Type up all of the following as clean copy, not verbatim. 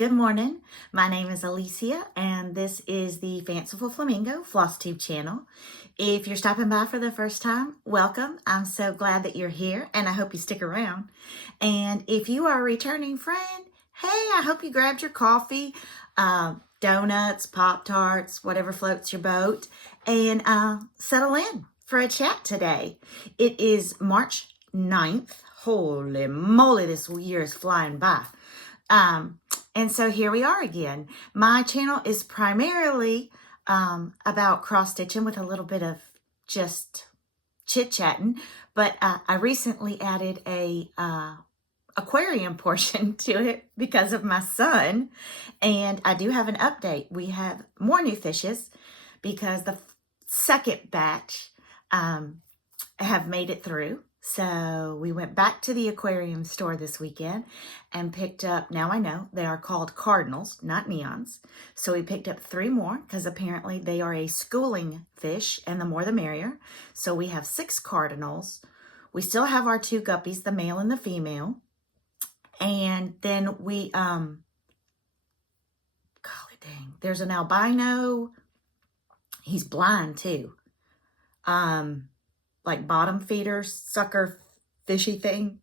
Good morning. My name is Alicia, and this is the Fanciful Flamingo Flosstube channel. If you're stopping by for the first time, welcome. I'm so glad that you're here, and I hope you stick around. And if you are a returning friend, hey, I hope you grabbed your coffee, donuts, Pop-Tarts, whatever floats your boat, and settle in for a chat today. It is March 9th. Holy moly, this year is flying by. And so here we are again. My channel is primarily about cross-stitching with a little bit of just chit-chatting, but I recently added a aquarium portion to it because of my son, and I do have an update. We have more new fishes because the second batch have made it through. So we went back to the aquarium store this weekend and picked up, now I know, they are called cardinals, not neons. So we picked up 3 more because apparently they are a schooling fish and the more the merrier. So we have 6 cardinals. We still have our 2 guppies, the male and the female. And then we, golly dang, there's an albino. He's blind too. Like bottom feeder, sucker fishy thing.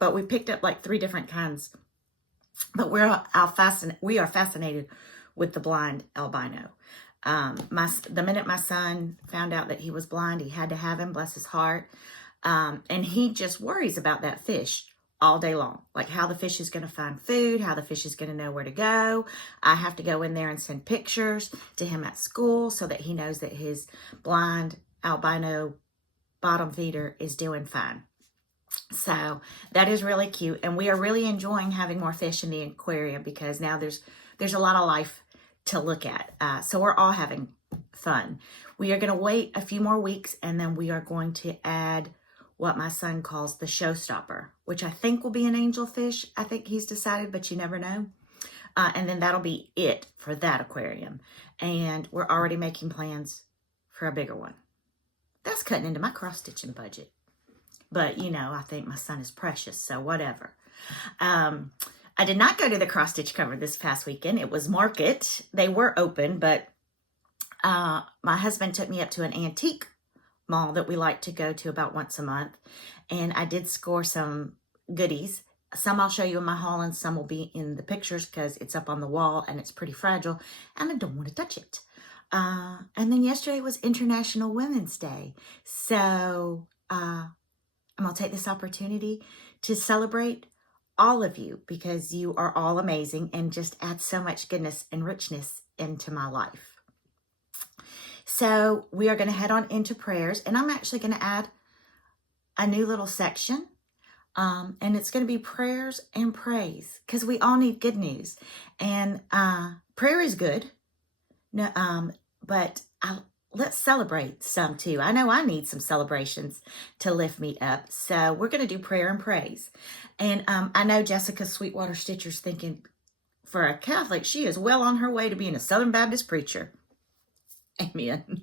But we picked up like 3 different kinds. But we are fascinated with the blind albino. The minute my son found out that he was blind, he had to have him, bless his heart. And he just worries about that fish all day long. Like how the fish is going to find food, how the fish is going to know where to go. I have to go in there and send pictures to him at school so that he knows that his blind albino bottom feeder is doing fine. So that is really cute, and we are really enjoying having more fish in the aquarium because now there's a lot of life to look at. So we're all having fun. We are going to wait a few more weeks, and then we are going to add what my son calls the showstopper, which I think will be an angelfish. I think he's decided, but you never know. And then that'll be it for that aquarium. And we're already making plans for a bigger one. That's cutting into my cross-stitching budget. But, you know, I think my son is precious, so whatever. I did not go to the cross-stitch cover this past weekend. It was market. They were open, but my husband took me up to an antique mall that we like to go to about once a month. And I did score some goodies. Some I'll show you in my haul, and some will be in the pictures because it's up on the wall and it's pretty fragile, and I don't want to touch it. And then yesterday was International Women's Day. So I'm going to take this opportunity to celebrate all of you because you are all amazing and just add so much goodness and richness into my life. So we are going to head on into prayers, and I'm actually going to add a new little section. And it's going to be prayers and praise because we all need good news. And prayer is good. No, but let's celebrate some too. I know I need some celebrations to lift me up. So we're going to do prayer and praise. And I know Jessica Sweetwater Stitcher's thinking, for a Catholic, she is well on her way to being a Southern Baptist preacher. Amen.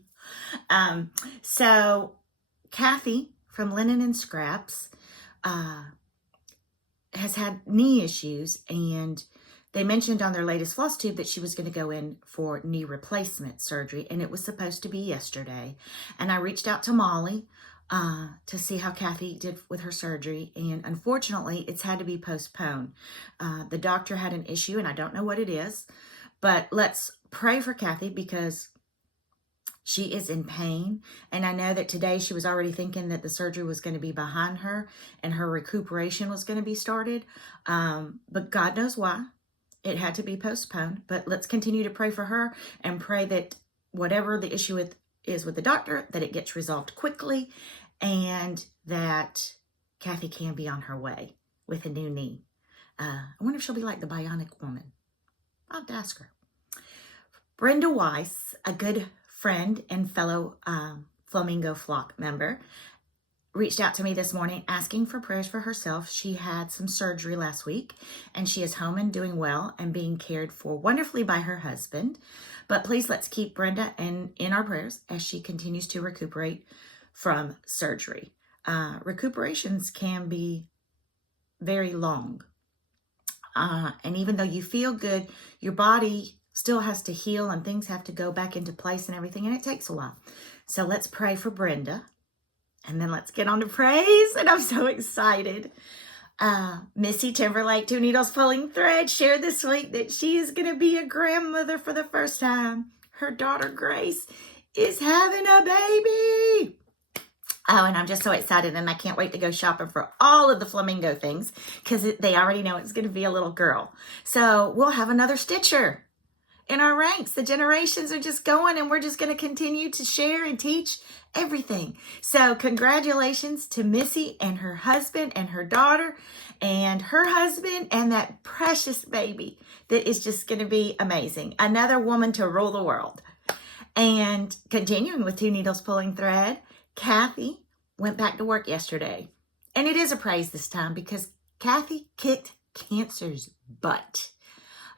So Kathy from Linen and Scraps has had knee issues, and they mentioned on their latest Flosstube that she was going to go in for knee replacement surgery, and it was supposed to be yesterday. And I reached out to Molly to see how Kathy did with her surgery, and unfortunately, it's had to be postponed. The doctor had an issue, and I don't know what it is, but let's pray for Kathy because she is in pain, and I know that today she was already thinking that the surgery was going to be behind her and her recuperation was going to be started, but God knows why. It had to be postponed, but let's continue to pray for her and pray that whatever the issue is with the doctor, that it gets resolved quickly and that Kathy can be on her way with a new knee. I wonder if she'll be like the Bionic Woman. I'll have to ask her. Brenda Weiss, a good friend and fellow Flamingo flock member, reached out to me this morning asking for prayers for herself. She had some surgery last week, and she is home and doing well and being cared for wonderfully by her husband. But please let's keep Brenda in our prayers as she continues to recuperate from surgery. Recuperations can be very long. And even though you feel good, your body still has to heal and things have to go back into place and everything, and it takes a while. So let's pray for Brenda, and then let's get on to praise, and I'm so excited. Missy Timberlake, Two Needles Pulling Thread, shared this week that she is going to be a grandmother for the first time. Her daughter Grace is having a baby. Oh, and I'm just so excited, and I can't wait to go shopping for all of the Flamingo things because they already know it's going to be a little girl. So we'll have another Stitcher in our ranks. The generations are just going, and we're just going to continue to share and teach everything. So congratulations to Missy and her husband and her daughter and her husband and that precious baby that is just going to be amazing. Another woman to rule the world. And continuing with Two Needles Pulling Thread, Kathy went back to work yesterday. And it is a praise this time because Kathy kicked cancer's butt.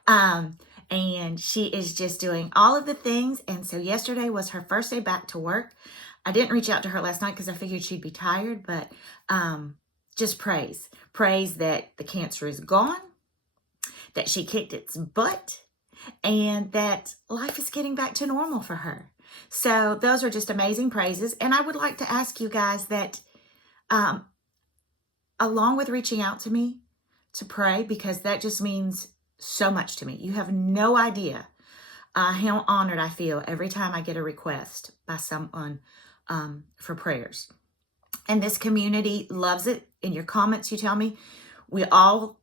And she is just doing all of the things. And so yesterday was her first day back to work. I didn't reach out to her last night because I figured she'd be tired, but just praise. Praise that the cancer is gone, that she kicked its butt, and that life is getting back to normal for her. So those are just amazing praises. And I would like to ask you guys that along with reaching out to me to pray, because that just means so much to me. You have no idea how honored I feel every time I get a request by someone for prayers. And this community loves it. In your comments, you tell me we all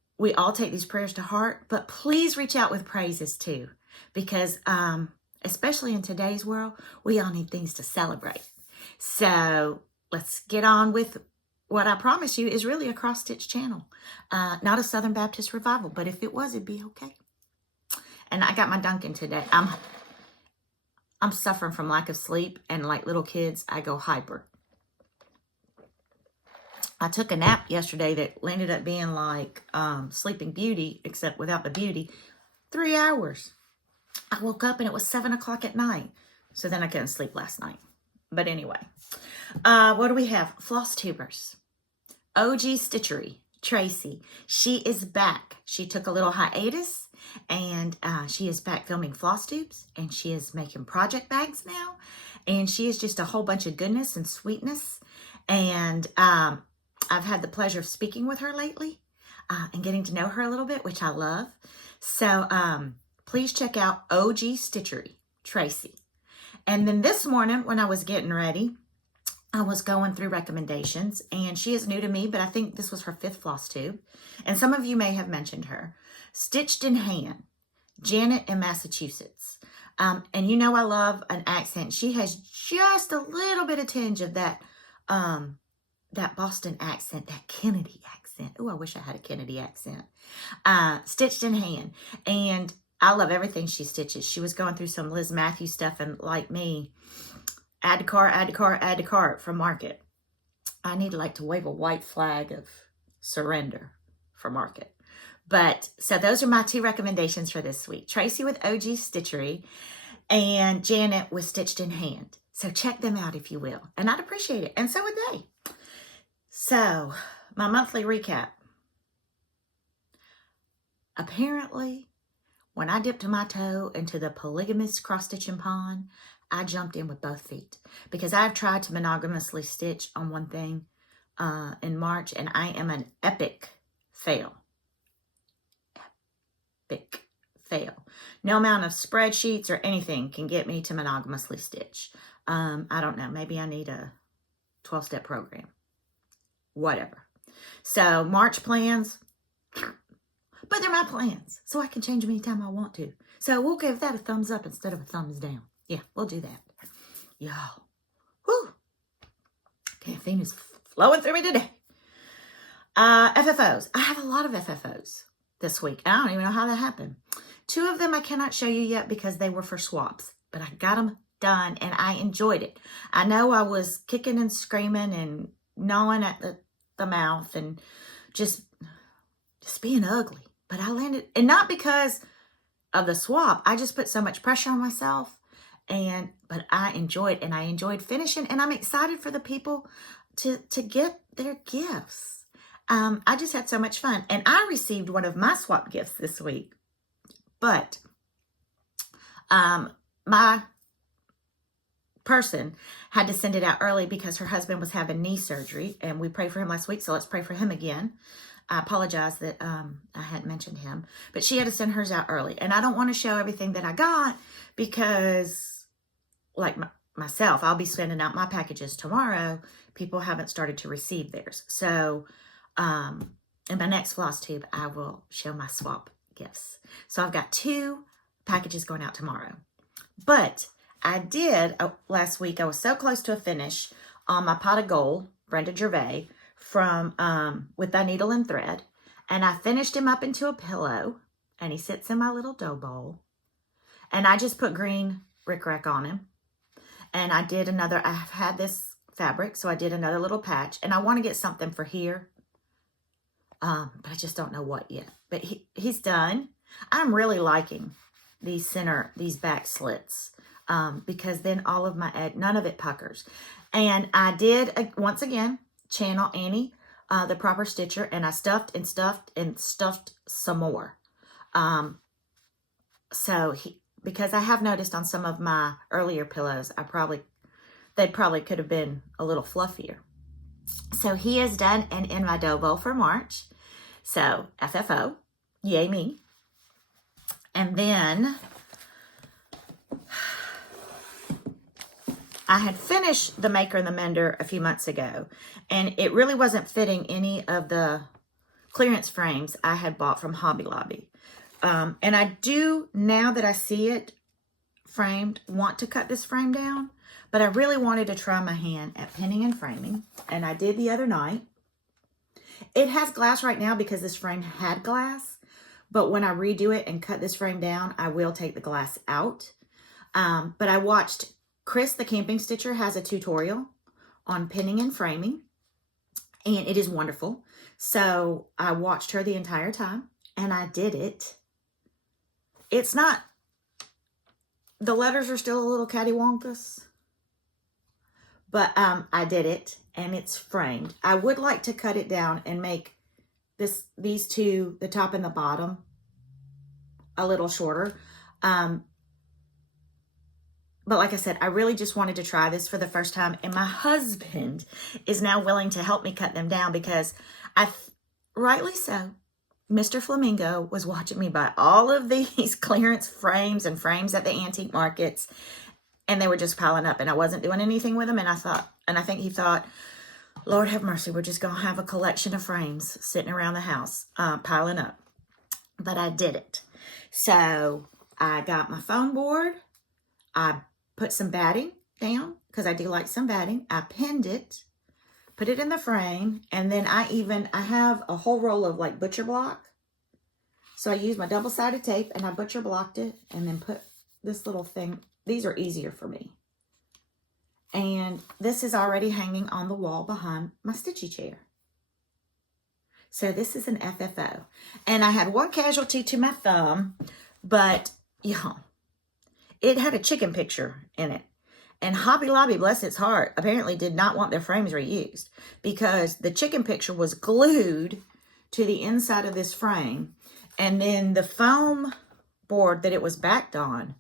take these prayers to heart, but please reach out with praises too, because especially in today's world, we all need things to celebrate. So let's get on with what I promise you is really a cross-stitch channel. Not a Southern Baptist revival, but if it was, it'd be okay. And I got my Dunkin' today. I'm suffering from lack of sleep, and like little kids, I go hyper. I took a nap yesterday that ended up being like Sleeping Beauty, except without the beauty. 3 hours. I woke up and it was 7 o'clock at night. So then I couldn't sleep last night. But anyway, what do we have? Flosstubers. OG Stitchery. Tracy. She is back. She took a little hiatus, and she is back filming Flosstubes, and she is making project bags now. And she is just a whole bunch of goodness and sweetness. And I've had the pleasure of speaking with her lately and getting to know her a little bit, which I love. So please check out OG Stitchery, Tracy. And then this morning when I was getting ready, I was going through recommendations, and she is new to me, but I think this was her 5th floss tube. And some of you may have mentioned her. Stitched in Hand, Janet in Massachusetts. And you know I love an accent. She has just a little bit of tinge of that Boston accent, that Kennedy accent. Oh, I wish I had a Kennedy accent. Stitched in Hand. And I love everything she stitches. She was going through some Liz Matthews stuff, and like me, add to cart, add to cart, add to cart from Market. I need to wave a white flag of surrender for Market. But so those are my 2 recommendations for this week. Tracy with OG Stitchery and Janet with Stitched in Hand. So check them out if you will. And I'd appreciate it. And so would they. So my monthly recap. Apparently, when I dipped my toe into the polygamous cross-stitching pond, I jumped in with both feet because I've tried to monogamously stitch on one thing in March, and I am an epic fail. Epic fail. No amount of spreadsheets or anything can get me to monogamously stitch. I don't know. Maybe I need a 12-step program. Whatever. So March plans, but they're my plans, so I can change them anytime I want to. So we'll give that a thumbs up instead of a thumbs down. Yeah, we'll do that. Y'all. Whew. Caffeine is flowing through me today. FFOs. I have a lot of FFOs this week. I don't even know how that happened. 2 of them I cannot show you yet because they were for swaps, but I got them done and I enjoyed it. I know I was kicking and screaming and gnawing at the mouth and just being ugly, but I landed, and not because of the swap. I just put so much pressure on myself. But I enjoyed, and I enjoyed finishing, and I'm excited for the people to get their gifts. I just had so much fun. And I received one of my swap gifts this week. But my person had to send it out early because her husband was having knee surgery. And we prayed for him last week, so let's pray for him again. I apologize that I hadn't mentioned him. But she had to send hers out early. And I don't want to show everything that I got because, like myself, I'll be sending out my packages tomorrow. People haven't started to receive theirs. So in my next floss tube, I will show my swap gifts. So I've got 2 packages going out tomorrow. But I did, last week, I was so close to a finish on my pot of gold, Brenda Gervais, from With Thy Needle and Thread. And I finished him up into a pillow, and he sits in my little dough bowl. And I just put green rickrack on him. And I did another, I've had this fabric, so I did another little patch. And I want to get something for here. But I just don't know what yet. But he's done. I'm really liking these back slits. Because then all of my egg, none of it puckers. And I did, once again, channel Annie, the proper stitcher, and I stuffed and stuffed and stuffed some more. Because I have noticed on some of my earlier pillows, they probably could have been a little fluffier. So he is done and in my dough bowl for March. So FFO, yay me. And then I had finished the Maker and the Mender a few months ago, and it really wasn't fitting any of the clearance frames I had bought from Hobby Lobby. And I do, now that I see it framed, want to cut this frame down, but I really wanted to try my hand at pinning and framing, and I did the other night. It has glass right now because this frame had glass, but when I redo it and cut this frame down, I will take the glass out. But I watched Chris, the Camping Stitcher, has a tutorial on pinning and framing, and it is wonderful. So I watched her the entire time, and I did it. It's not, the letters are still a little cattywampus, but I did it, and it's framed. I would like to cut it down and make these two, the top and the bottom, a little shorter. But like I said, I really just wanted to try this for the first time. And my husband is now willing to help me cut them down because rightly so, Mr. Flamingo was watching me buy all of these clearance frames and frames at the antique markets. And they were just piling up. And I wasn't doing anything with them. And I think he thought, Lord have mercy, we're just going to have a collection of frames sitting around the house, piling up. But I did it. So I got my foam board. I put some batting down because I do like some batting. I pinned it, put it in the frame, and then I have a whole roll of like butcher block. So I used my double-sided tape and I butcher blocked it and then put this little thing. These are easier for me. And this is already hanging on the wall behind my stitchy chair. So this is an FFO. And I had one casualty to my thumb, but yeah, it had a chicken picture in it. And Hobby Lobby, bless its heart, apparently did not want their frames reused because the chicken picture was glued to the inside of this frame. And then the foam board that it was backed on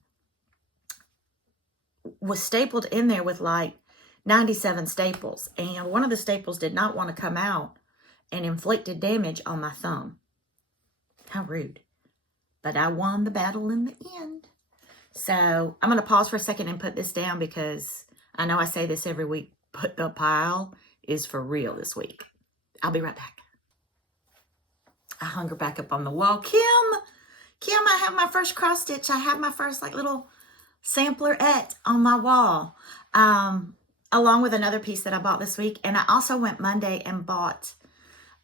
was stapled in there with like 97 staples. And one of the staples did not want to come out and inflicted damage on my thumb. How rude. But I won the battle in the end. So I'm going to pause for a second and put this down because I know I say this every week, but the pile is for real this week. I'll be right back. I hung her back up on the wall. Kim, I have my first cross stitch. I have my first like little samplerette on my wall, along with another piece that I bought this week. And I also went Monday and bought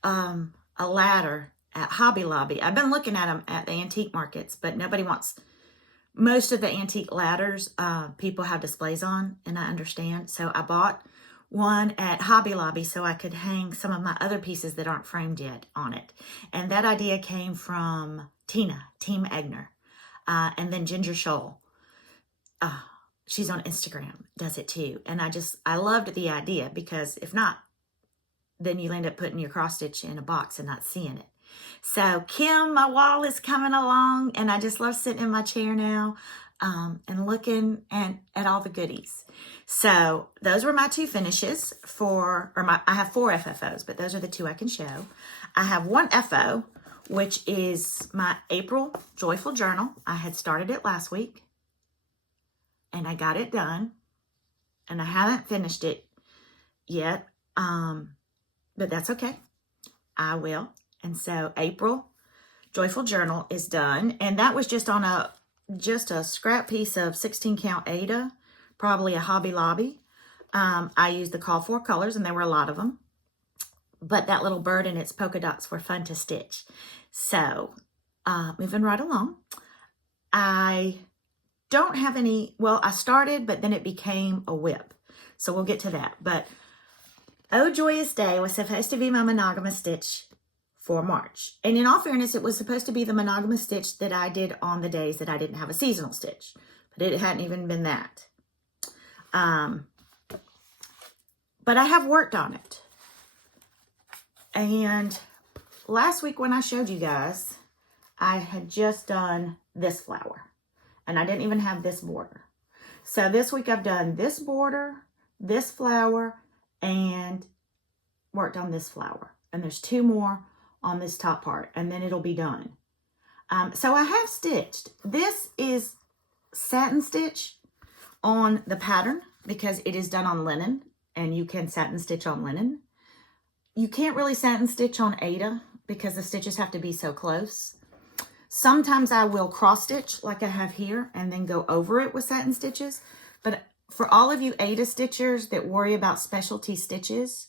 a ladder at Hobby Lobby. I've been looking at them at the antique markets, but nobody wants... Most of the antique ladders, people have displays on, and I understand. So I bought one at Hobby Lobby so I could hang some of my other pieces that aren't framed yet on it. And that idea came from Tina, Team Egner, and then Ginger Shoal. She's on Instagram, does it too. And I loved the idea because if not then you end up putting your cross stitch in a box and not seeing it. So Kim, my wall is coming along, and I just love sitting in my chair now and looking at all the goodies. So those were my 2 finishes I have 4 FFOs, but those are the 2 I can show. I have 1 FO, which is my April Joyful Journal. I had started it last week, and I got it done, and I haven't finished it yet, but that's okay. I will. And so April Joyful Journal is done, and that was just on a scrap piece of 16 count Aida, probably a Hobby Lobby. I used the Call For colors, and there were a lot of them, but that little bird and its polka dots were fun to stitch. So moving right along, I don't have any, well, I started, but then it became a whip, so we'll get to that. But Oh Joyous Day was supposed to be my monogamous stitch for March. And in all fairness, it was supposed to be the monogamous stitch that I did on the days that I didn't have a seasonal stitch, but it hadn't even been that. But I have worked on it. And last week when I showed you guys, I had just done this flower, and I didn't even have this border. So this week I've done this border, this flower, and worked on this flower. And there's 2 more on this top part, and then it'll be done. So I have stitched. This is satin stitch on the pattern because it is done on linen, and you can satin stitch on linen. You can't really satin stitch on Aida because the stitches have to be so close. Sometimes I will cross stitch like I have here and then go over it with satin stitches. But for all of you Aida stitchers that worry about specialty stitches,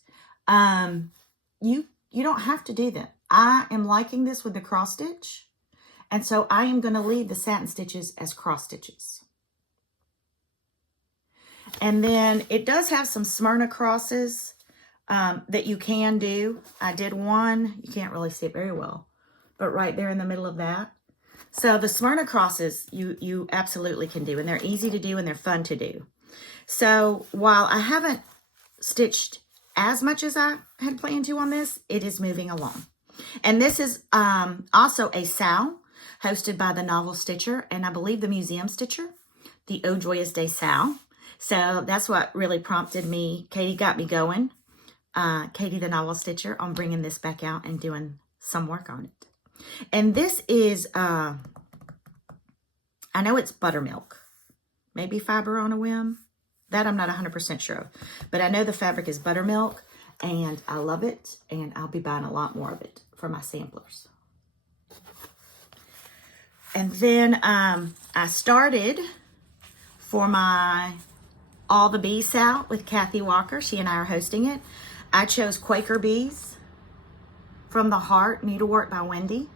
you don't have to do that. I am liking this with the cross stitch, and so I am going to leave the satin stitches as cross stitches. And then it does have some Smyrna crosses that you can do. I did one, you can't really see it very well, but right there in the middle of that. So the Smyrna crosses you absolutely can do, and they're easy to do and they're fun to do. So while I haven't stitched as much as I had planned to on this, it is moving along. And this is also a SAL hosted by the Novel Stitcher, and I believe the Museum Stitcher, the Oh Joyous Day SAL. So that's what really prompted me. Katie got me going, Katie the Novel Stitcher, on bringing this back out and doing some work on it. And this is, I know it's buttermilk, maybe fiber on a whim. That I'm not 100% sure of, but I know the fabric is buttermilk, and I love it, and I'll be buying a lot more of it for my samplers. And then I started for my All the Bees out with Kathy Walker. She and I are hosting it. I chose Quaker Bees from the Heart Needlework by Wendy.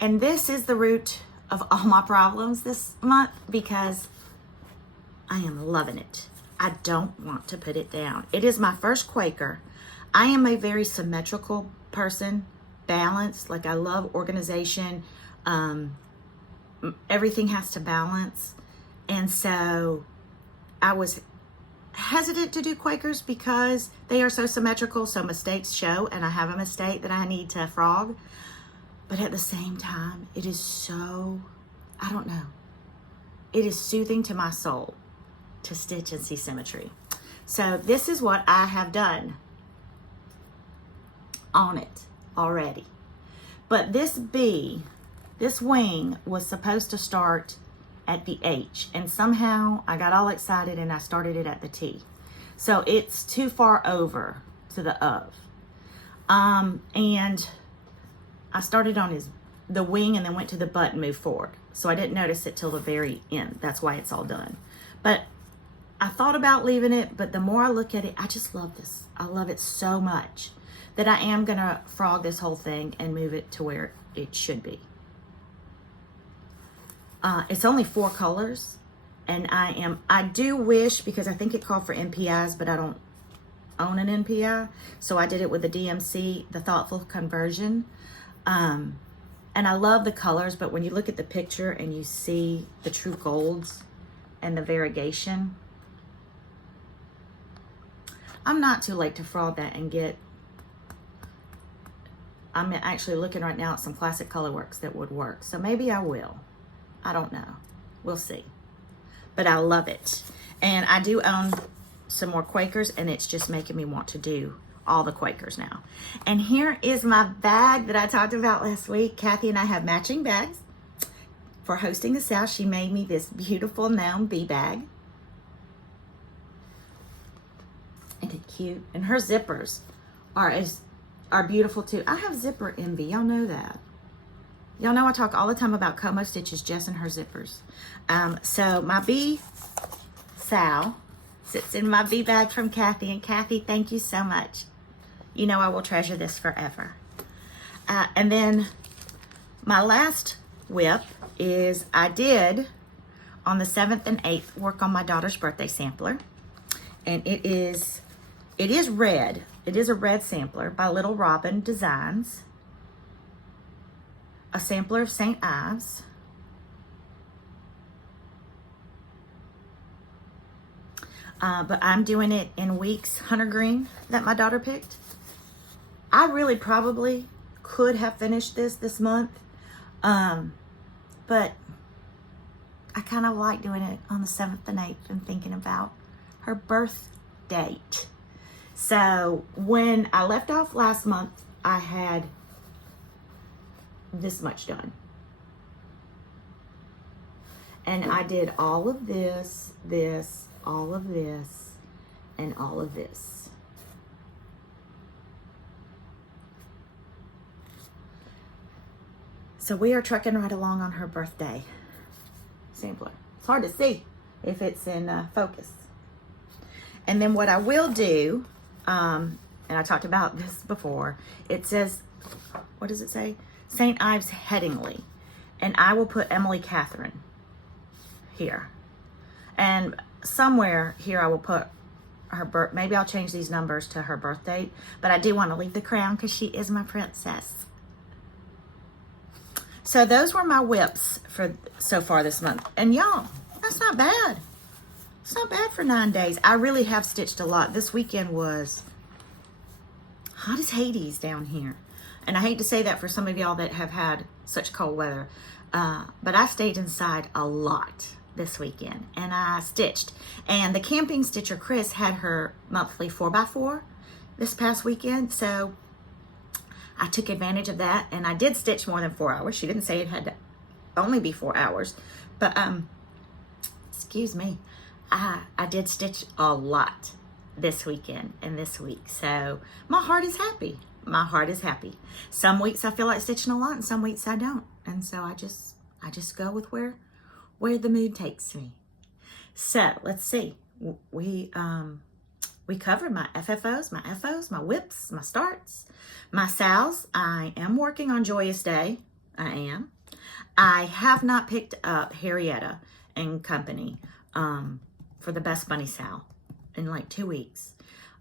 And this is the root of all my problems this month because I am loving it. I don't want to put it down. It is my first Quaker. I am a very symmetrical person, balanced. Like, I love organization. Everything has to balance. And so I was hesitant to do Quakers because they are so symmetrical, so mistakes show, and I have a mistake that I need to frog. But at the same time, it is so, I don't know, it is soothing to my soul to stitch and see symmetry. So this is what I have done on it already. But this bee, this wing, was supposed to start at the H, and somehow I got all excited and I started it at the T. So it's too far over to the of. And I started on the wing and then went to the butt and moved forward. So I didn't notice it till the very end. That's why it's all done. But I thought about leaving it, but the more I look at it, I just love this. I love it so much that I am gonna frog this whole thing and move it to where it should be. It's only 4 colors, and I do wish, because I think it called for NPIs, but I don't own an NPI, so I did it with the DMC, the Thoughtful Conversion. And I love the colors, but when you look at the picture and you see the true golds and the variegation, I'm not too late to fraud that and get, I'm actually looking right now at some classic colorworks that would work. So maybe I will. I don't know. We'll see. But I love it. And I do own some more Quakers, and it's just making me want to do all the Quakers now. And here is my bag that I talked about last week. Kathy and I have matching bags. For hosting the South, she made me this beautiful gnome bee bag. Isn't it cute? And her zippers are beautiful too. I have zipper envy. Y'all know that. Y'all know I talk all the time about Como stitches, Jess and her zippers. So my bee Sal sits in my bee bag from Kathy. And Kathy, thank you so much. You know I will treasure this forever. And then my last whip is I did on the 7th and 8th work on my daughter's birthday sampler. And it is red. It is a red sampler by Little Robin Designs. A sampler of St. Ives. But I'm doing it in Weeks Hunter Green that my daughter picked. I really probably could have finished this month. But I kind of like doing it on the 7th and 8th and thinking about her birth date. So when I left off last month, I had this much done. And I did all of this, all of this, and all of this. So we are trucking right along on her birthday sampler. It's hard to see if it's in focus. And then what I will do, and I talked about this before, it says, what does it say? St. Ives Headingley. And I will put Emily Catherine here. And somewhere here I will put her birth. Maybe I'll change these numbers to her birth date. But I do want to leave the crown because she is my princess. So those were my whips for so far this month. And y'all, that's not bad. It's not bad for 9 days. I really have stitched a lot. This weekend was hot as Hades down here. And I hate to say that for some of y'all that have had such cold weather. But I stayed inside a lot this weekend. And I stitched. And the camping stitcher, Chris, had her monthly 4x4 this past weekend. So I took advantage of that. And I did stitch more than 4 hours. She didn't say it had to only be 4 hours. But, excuse me. I did stitch a lot this weekend and this week. So my heart is happy. My heart is happy. Some weeks I feel like stitching a lot and some weeks I don't. And so I just go with where the mood takes me. So let's see. We covered my FFOs, my FOs, my whips, my starts, my SALs. I am working on Joyous Day. I am. I have not picked up Harrietta and Company for the Best Bunny Sal in like 2 weeks.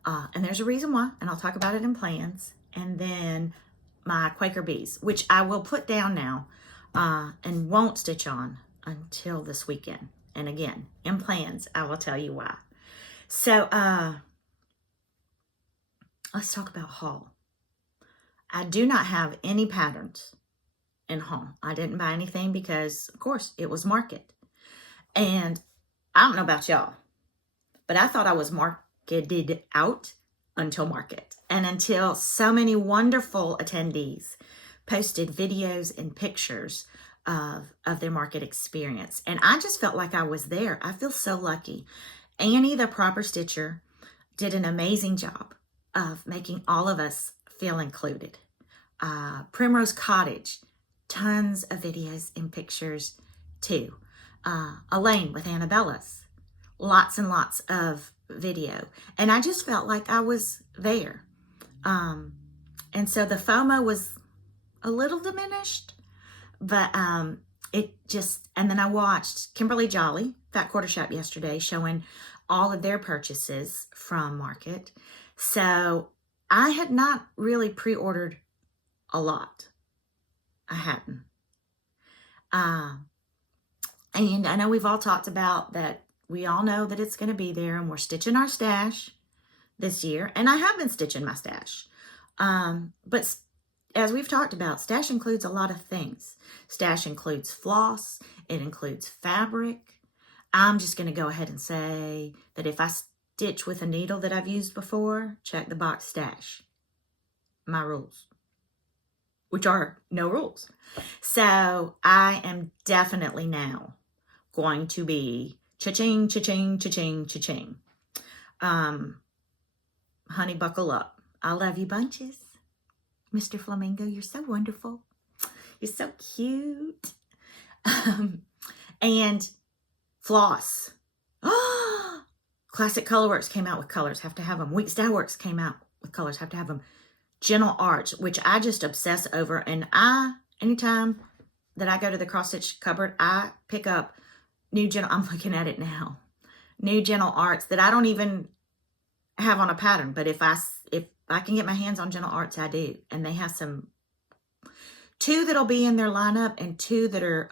And there's a reason why, and I'll talk about it in plans. And then my Quaker Bees, which I will put down now and won't stitch on until this weekend. And again, in plans, I will tell you why. So let's talk about haul. I do not have any patterns in haul. I didn't buy anything because, of course, it was market. And I don't know about y'all, but I thought I was marketed out until market. And until so many wonderful attendees posted videos and pictures of their market experience. And I just felt like I was there. I feel so lucky. Annie, the proper stitcher, did an amazing job of making all of us feel included. Primrose Cottage, tons of videos and pictures too. Elaine with Annabella's, lots and lots of video. And I just felt like I was there. And so the FOMO was a little diminished, but it just, and then I watched Kimberly Jolly, Fat Quarter Shop yesterday, showing all of their purchases from market. So I had not really pre-ordered a lot. I hadn't. And I know we've all talked about that. We all know that it's going to be there and we're stitching our stash this year, and I have been stitching my stash. But as we've talked about, stash includes a lot of things. Stash includes floss. It includes fabric. I'm just going to go ahead and say that if I stitch with a needle that I've used before, check the box stash. My rules, which are no rules. So I am definitely now going to be cha-ching, cha-ching, cha-ching, cha-ching. Honey, buckle up. I love you bunches. Mr. Flamingo, you're so wonderful. You're so cute. And floss. Classic Colorworks came out with colors. Have to have them. Weeks Dye Works came out with colors. Have to have them. Gentle Arts, which I just obsess over. And anytime that I go to the cross stitch cupboard, I pick up new Gentle, I'm looking at it now. New Gentle Arts that I don't even have on a pattern. But if I can get my hands on Gentle Arts, I do. And they have two that'll be in their lineup and two that are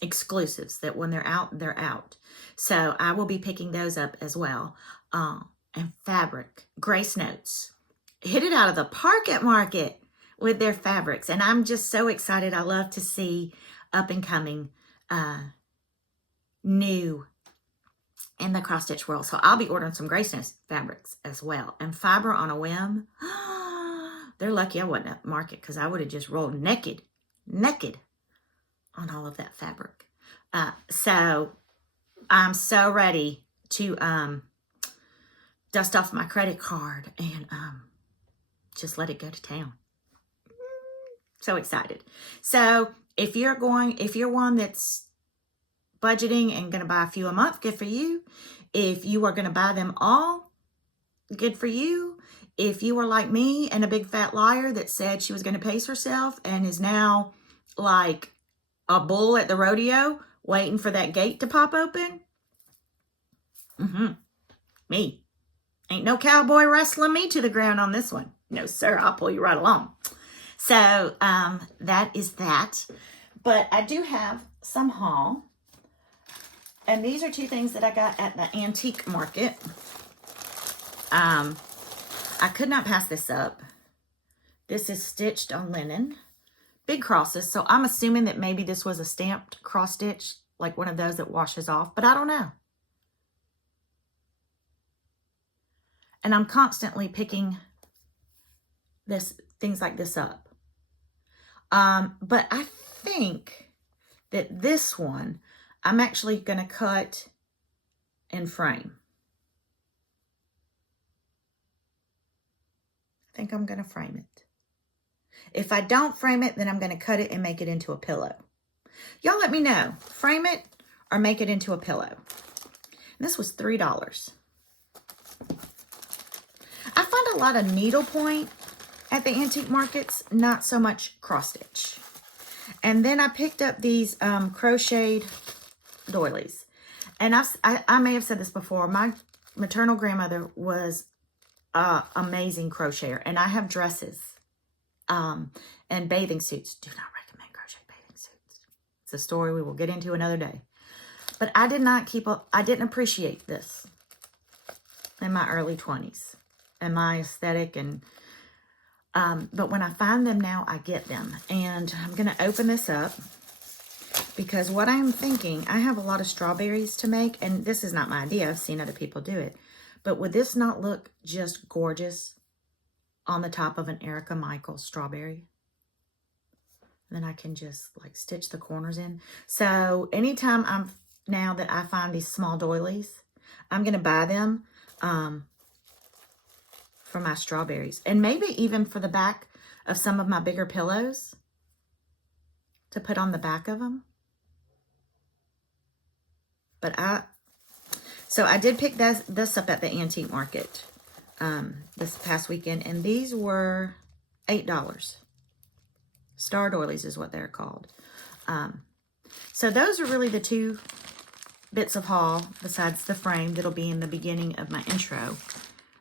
exclusives, that when they're out, they're out. So I will be picking those up as well. And fabric, Grace Notes, hit it out of the park at Market with their fabrics. And I'm just so excited. I love to see up and coming new in the cross stitch world. So I'll be ordering some Grace Notes fabrics as well. And Fiber on a Whim, they're lucky I wasn't at Market, because I would have just rolled naked on all of that fabric. So I'm so ready to dust off my credit card and just let it go to town. So excited. So if you're one that's budgeting and going to buy a few a month, good for you. If you are going to buy them all, good for you. If you were like me and a big fat liar that said she was going to pace herself and is now like a bull at the rodeo waiting for that gate to pop open. Me. Ain't no cowboy wrestling me to the ground on this one. No, sir. I'll pull you right along. So that is that. But I do have some haul. And these are two things that I got at the antique market. I could not pass this up. This is stitched on linen. Big crosses. So I'm assuming that maybe this was a stamped cross stitch, like one of those that washes off. But I don't know. And I'm constantly picking things like this up. But I think that this one, I'm actually going to cut and frame. I think I'm going to frame it. If I don't frame it, then I'm going to cut it and make it into a pillow. Y'all let me know. Frame it or make it into a pillow. And this was $3. I find a lot of needlepoint at the antique markets, not so much cross stitch. And then I picked up these crocheted doilies. And I may have said this before. My maternal grandmother was an amazing crocheter. And I have dresses and bathing suits. Do not recommend crochet bathing suits. It's a story we will get into another day. But I didn't appreciate this in my early 20s. And my aesthetic, and but when I find them now, I get them. And I'm going to open this up because what I'm thinking, I have a lot of strawberries to make, and this is not my idea. I've seen other people do it. But would this not look just gorgeous on the top of an Erica Michael strawberry? And then I can just like stitch the corners in. So anytime now that I find these small doilies, I'm going to buy them for my strawberries, and maybe even for the back of some of my bigger pillows to put on the back of them. So I did pick this up at the antique market this past weekend, and these were $8. Star doilies is what they're called. So those are really the two bits of haul, besides the frame that'll be in the beginning of my intro,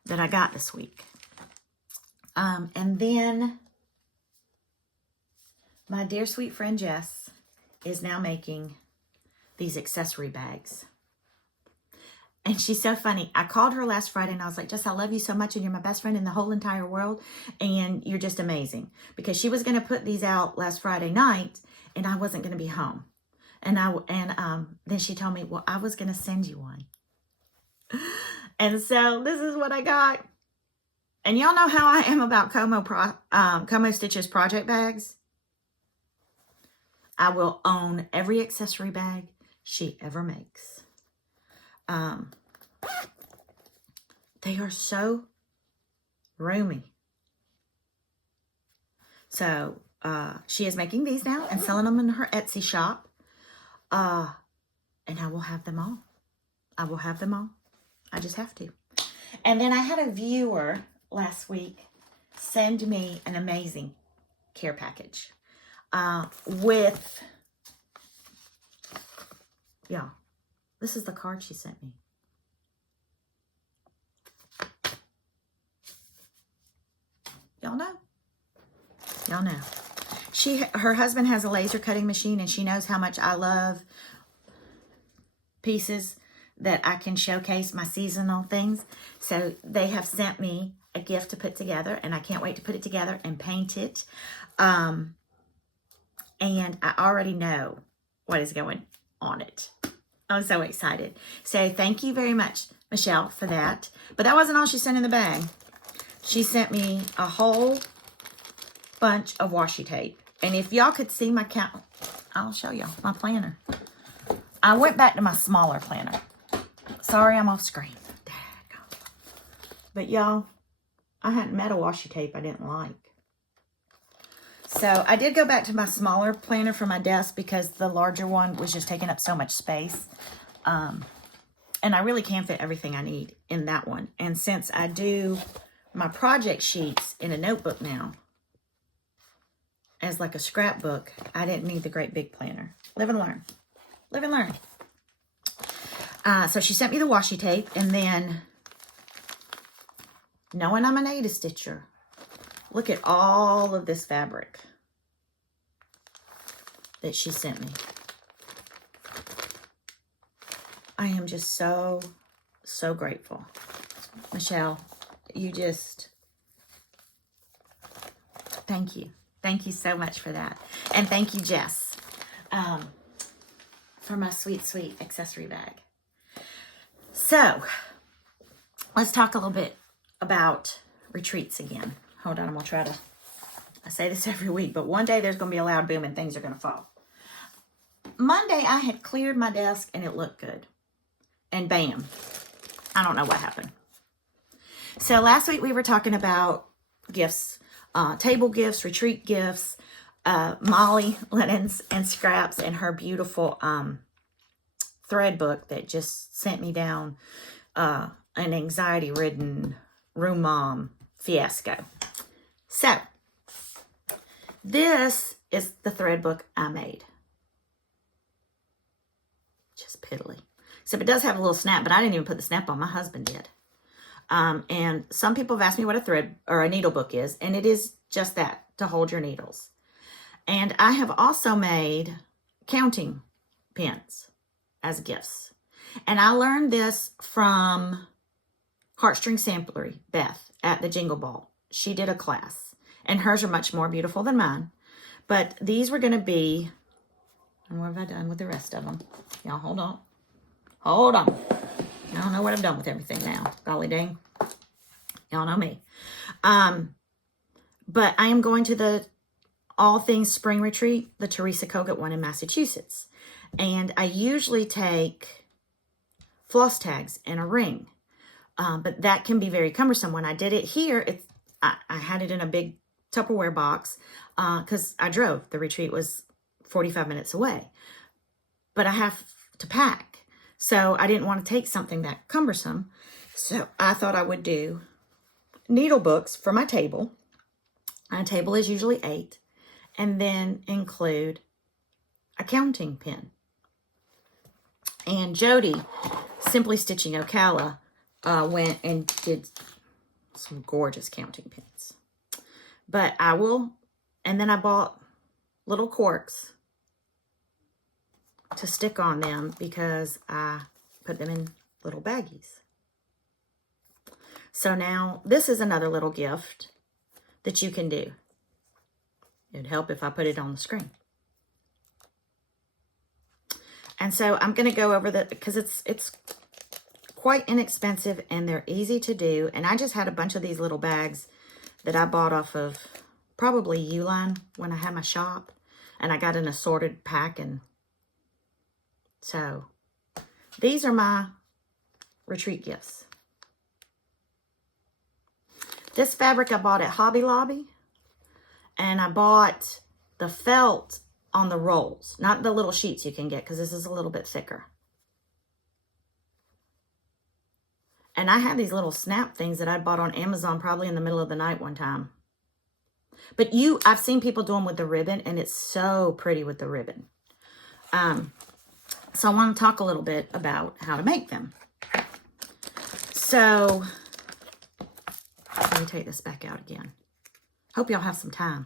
that I got this week. And then my dear sweet friend Jess is now making these accessory bags. And she's so funny. I called her last Friday and I was like, Jess, I love you so much and you're my best friend in the whole entire world. And you're just amazing. Because she was going to put these out last Friday night and I wasn't going to be home. And then she told me, well, I was going to send you one. And so this is what I got. And y'all know how I am about Como Stitches project bags. I will own every accessory bag she ever makes. They are so roomy. So she is making these now and selling them in her Etsy shop. And I will have them all. I will have them all. I just have to. And then I had a viewer last week send me an amazing care package with, yeah, this is the card she sent me. Y'all know? Y'all know. Her husband has a laser cutting machine and she knows how much I love pieces that I can showcase my seasonal things. So they have sent me a gift to put together and I can't wait to put it together and paint it. And I already know what is going on it. I'm so excited. So thank you very much, Michelle, for that. But that wasn't all she sent in the bag. She sent me a whole bunch of washi tape. And if y'all could see my count, I'll show y'all my planner. I went back to my smaller planner. Sorry, I'm off screen. But y'all, I hadn't met a washi tape I didn't like. So I did go back to my smaller planner for my desk because the larger one was just taking up so much space. And I really can fit everything I need in that one. And since I do my project sheets in a notebook now, as like a scrapbook, I didn't need the great big planner. Live and learn. Live and learn. So she sent me the washi tape, and then, knowing I'm an Ada stitcher, look at all of this fabric that she sent me. I am just so, so grateful. Michelle, you just, thank you. Thank you so much for that. And thank you, Jess, for my sweet, sweet accessory bag. So, let's talk a little bit about retreats again. Hold on, I'm going to try to, I say this every week, but one day there's going to be a loud boom and things are going to fall. Monday, I had cleared my desk and it looked good. And bam, I don't know what happened. So last week we were talking about gifts, table gifts, retreat gifts, Molly linens and scraps, and her beautiful thread book that just sent me down an anxiety-ridden room mom fiasco. So this is the thread book I made. Just piddly. So it does have a little snap, but I didn't even put the snap on. My husband did. And some people have asked me what a thread or a needle book is, and it is just that, to hold your needles. And I have also made counting pins as gifts. And I learned this from Heartstring Samplery, Beth, at the Jingle Ball. She did a class, and hers are much more beautiful than mine. But these were going to be, and what have I done with the rest of them? Y'all, hold on. Hold on. I don't know what I've done with everything now. Golly dang. Y'all know me. But I am going to the All Things Spring Retreat, the Teresa Kogut one in Massachusetts. And I usually take floss tags and a ring. But that can be very cumbersome. When I did it here, I had it in a big Tupperware box because I drove. The retreat was 45 minutes away. But I have to pack. So I didn't want to take something that cumbersome. So I thought I would do needle books for my table. My table is usually 8. And then include a counting pin. And Jody, Simply Stitching Ocala, went and did some gorgeous counting pins. But I will, and then I bought little corks to stick on them because I put them in little baggies. So now this is another little gift that you can do. It'd help if I put it on the screen. And so I'm going to go over because it's quite inexpensive and they're easy to do. And I just had a bunch of these little bags that I bought off of probably Uline when I had my shop. And I got an assorted pack. And so these are my retreat gifts. This fabric I bought at Hobby Lobby. And I bought the felt on the rolls, not the little sheets you can get because this is a little bit thicker. And I had these little snap things that I bought on Amazon probably in the middle of the night one time. But I've seen people do them with the ribbon, and it's so pretty with the ribbon. So I want to talk a little bit about how to make them. So let me take this back out again. Hope y'all have some time.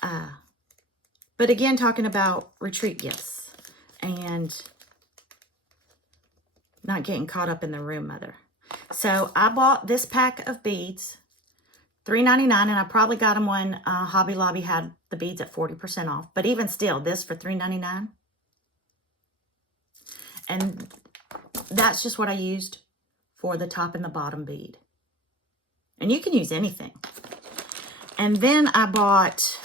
But again, talking about retreat gifts and not getting caught up in the room, mother. So I bought this pack of beads, $3.99, and I probably got them when Hobby Lobby had the beads at 40% off. But even still, this for $3.99. And that's just what I used for the top and the bottom bead. And you can use anything. And then I bought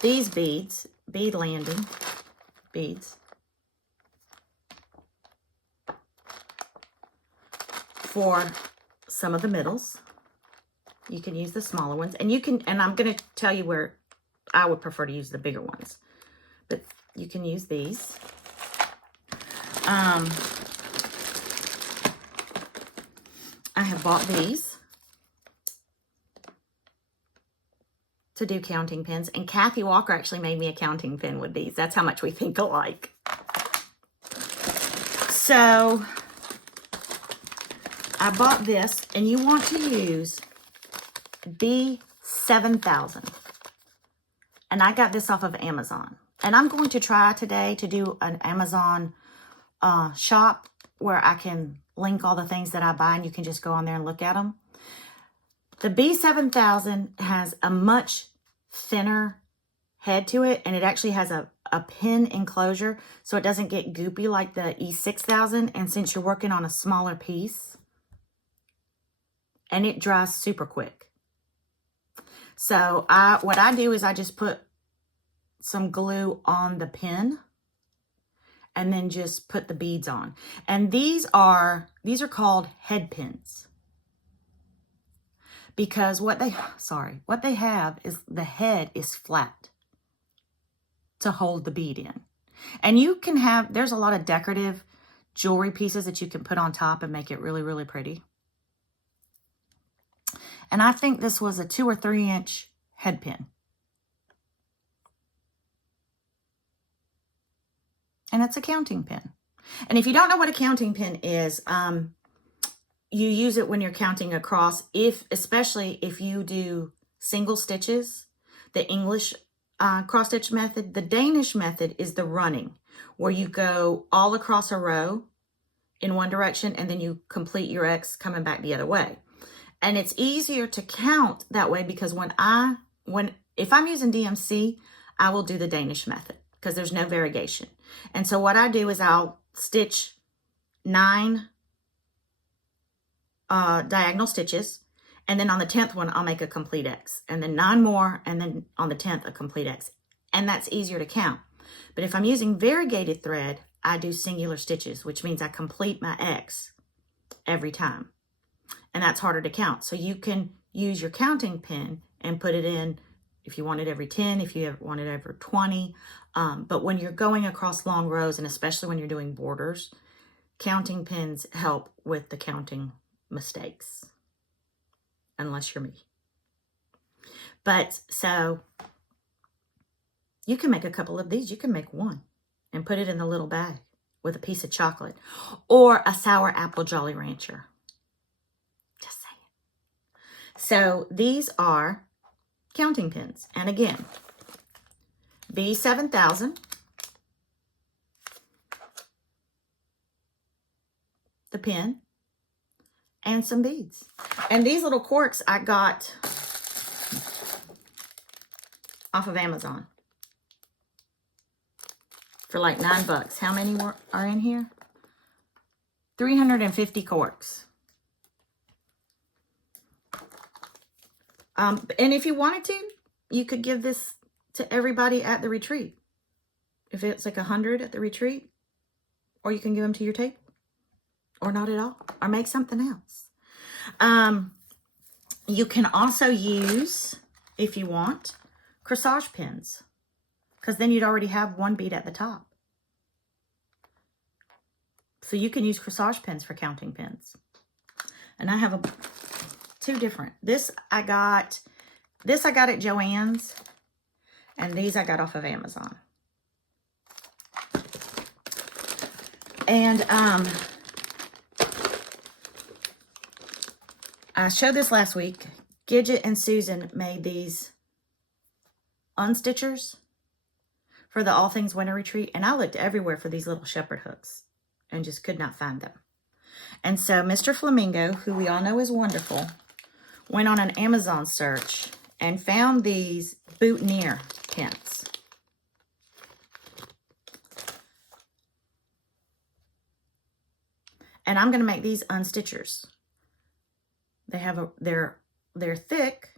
these beads, bead landing beads, for some of the middles. You can use the smaller ones, and I'm going to tell you where I would prefer to use the bigger ones, but you can use these. I have bought these to do counting pins, and Kathy Walker actually made me a counting pin with these. That's how much we think alike. So I bought this, and you want to use B7000, and I got this off of Amazon. And I'm going to try today to do an Amazon shop where I can link all the things that I buy, and you can just go on there and look at them. The B7000 has a much thinner head to it, and it actually has a pin enclosure, so it doesn't get goopy like the E6000. And since you're working on a smaller piece, and it dries super quick. So what I do is I just put some glue on the pin and then just put the beads on. And these are called head pins. Because what they have is the head is flat to hold the bead in. And there's a lot of decorative jewelry pieces that you can put on top and make it really, really pretty. And I think this was a 2 or 3 inch head pin. And it's a counting pin. And if you don't know what a counting pin is, you use it when you're counting across, especially if you do single stitches, the English cross stitch method. The Danish method is the running, where you go all across a row in one direction and then you complete your X coming back the other way. And it's easier to count that way because if I'm using DMC, I will do the Danish method because there's no variegation. And so what I do is I'll stitch 9 diagonal stitches, and then on the 10th one, I'll make a complete X, and then 9 more, and then on the 10th, a complete X. And that's easier to count. But if I'm using variegated thread, I do singular stitches, which means I complete my X every time. And that's harder to count. So you can use your counting pin and put it in if you want it every 10, if you want it every 20. But when you're going across long rows, and especially when you're doing borders, counting pins help with the counting mistakes. Unless you're me. But so you can make a couple of these. You can make one and put it in the little bag with a piece of chocolate or a sour apple Jolly Rancher. Just saying. So these are counting pins. And again, B7000. the pin, and some beads. And these little corks I got off of Amazon for like $9. How many are in here? 350 corks. And if you wanted to, you could give this to everybody at the retreat. If it's like 100 at the retreat, or you can give them to your table, or not at all, or make something else. You can also use, if you want, corsage pins, because then you'd already have one bead at the top. So you can use corsage pins for counting pins. And I have two different. This I got at Joann's, and these I got off of Amazon. And I showed this last week. Gidget and Susan made these unstitchers for the All Things Winter Retreat, and I looked everywhere for these little shepherd hooks and just could not find them. And so Mr. Flamingo, who we all know is wonderful, went on an Amazon search and found these boutonniere pins. And I'm going to make these unstitchers. They have they're thick,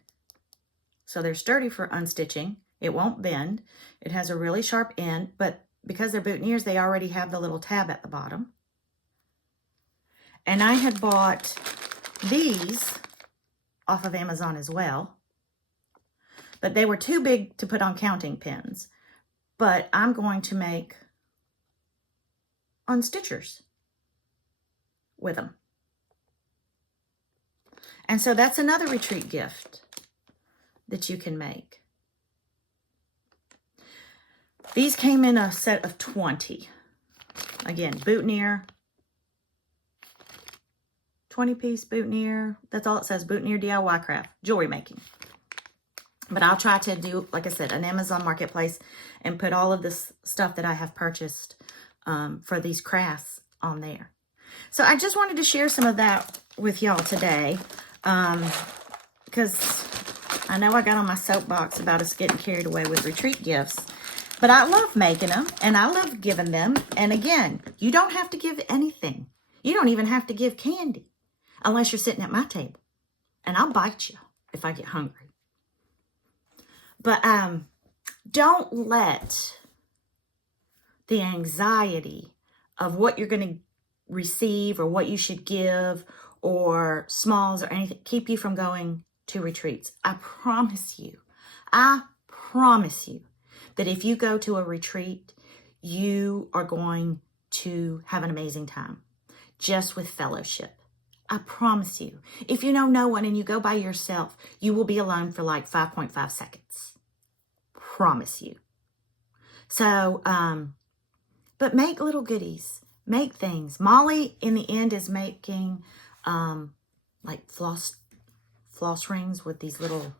so they're sturdy for unstitching. It won't bend. It has a really sharp end, but because they're boutonnieres, they already have the little tab at the bottom. And I had bought these off of Amazon as well, but they were too big to put on counting pins. But I'm going to make unstitchers with them. And so that's another retreat gift that you can make. These came in a set of 20. Again, boutonniere, 20-piece boutonniere. That's all it says, boutonniere DIY craft, jewelry making. But I'll try to do, like I said, an Amazon marketplace and put all of this stuff that I have purchased for these crafts on there. So I just wanted to share some of that with y'all today, because I know I got on my soapbox about us getting carried away with retreat gifts, but I love making them and I love giving them. And again, you don't have to give anything. You don't even have to give candy unless you're sitting at my table, and I'll bite you if I get hungry. But don't let the anxiety of what you're going to receive or what you should give or smalls or anything keep you from going to retreats. I promise you that if you go to a retreat, you are going to have an amazing time just with fellowship. I promise you. If you know no one and you go by yourself, you will be alone for like 5.5 seconds. Promise you. So, but make little goodies. Make things. Molly, in the end, is making like floss rings with these little...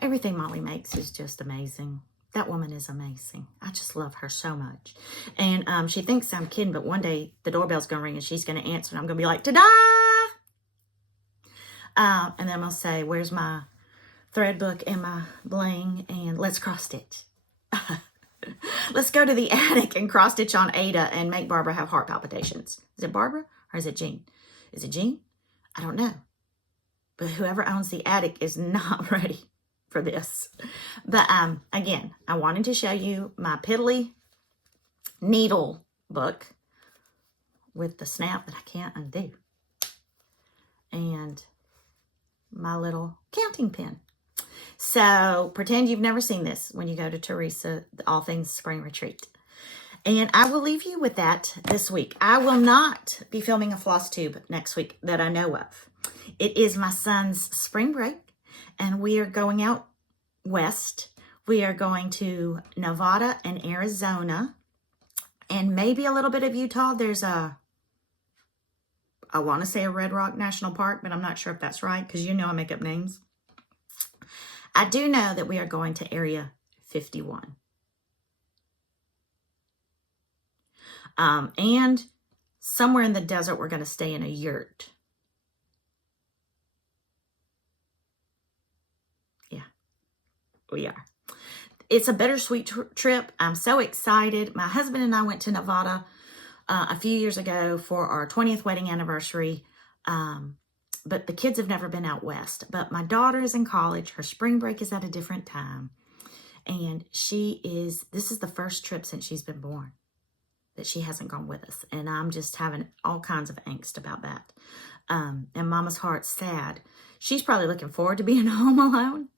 Everything Molly makes is just amazing. That woman is amazing. I just love her so much. And she thinks I'm kidding, but one day the doorbell's going to ring and she's going to answer, and I'm going to be like, ta-da! And then I'm going to say, where's my thread book and my bling, and let's cross stitch. Let's go to the attic and cross stitch on Ada and make Barbara have heart palpitations. Is it Barbara or is it Jean? Is it Jean? I don't know. But whoever owns the attic is not ready for this. But again, I wanted to show you my piddly needle book with the snap that I can't undo. And my little counting pen. So pretend you've never seen this when you go to Teresa, the All Things Spring Retreat. And I will leave you with that this week. I will not be filming a floss tube next week that I know of. It is my son's spring break, and we are going out west. We are going to Nevada and Arizona, and maybe a little bit of Utah. There's I want to say a Red Rock National Park, but I'm not sure if that's right, because you know I make up names. I do know that we are going to Area 51. And somewhere in the desert. We're going to stay in a yurt. Yeah, we are. It's a bittersweet trip. I'm so excited. My husband and I went to Nevada a few years ago for our 20th wedding anniversary. But the kids have never been out west. But my daughter is in college. Her spring break is at a different time. And this is the first trip since she's been born that she hasn't gone with us. And I'm just having all kinds of angst about that. And Mama's heart's sad. She's probably looking forward to being home alone.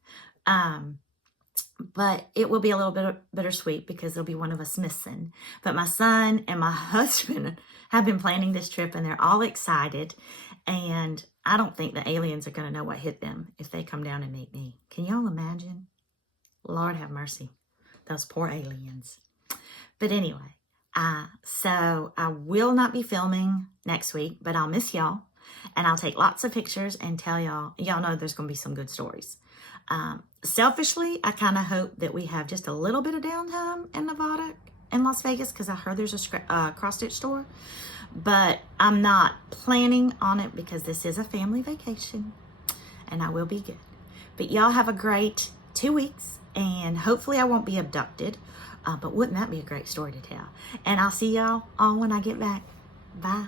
But it will be a little bit bittersweet because there'll be one of us missing. But my son and my husband have been planning this trip, and they're all excited. And I don't think the aliens are going to know what hit them if they come down and meet me. Can y'all imagine? Lord have mercy. Those poor aliens. But anyway, so I will not be filming next week, but I'll miss y'all. And I'll take lots of pictures and tell y'all know there's going to be some good stories. Selfishly, I kind of hope that we have just a little bit of downtime in Nevada and Las Vegas because I heard there's a cross-stitch store. But I'm not planning on it because this is a family vacation and I will be good. But y'all have a great 2 weeks and hopefully I won't be abducted. But wouldn't that be a great story to tell? And I'll see y'all all when I get back. Bye.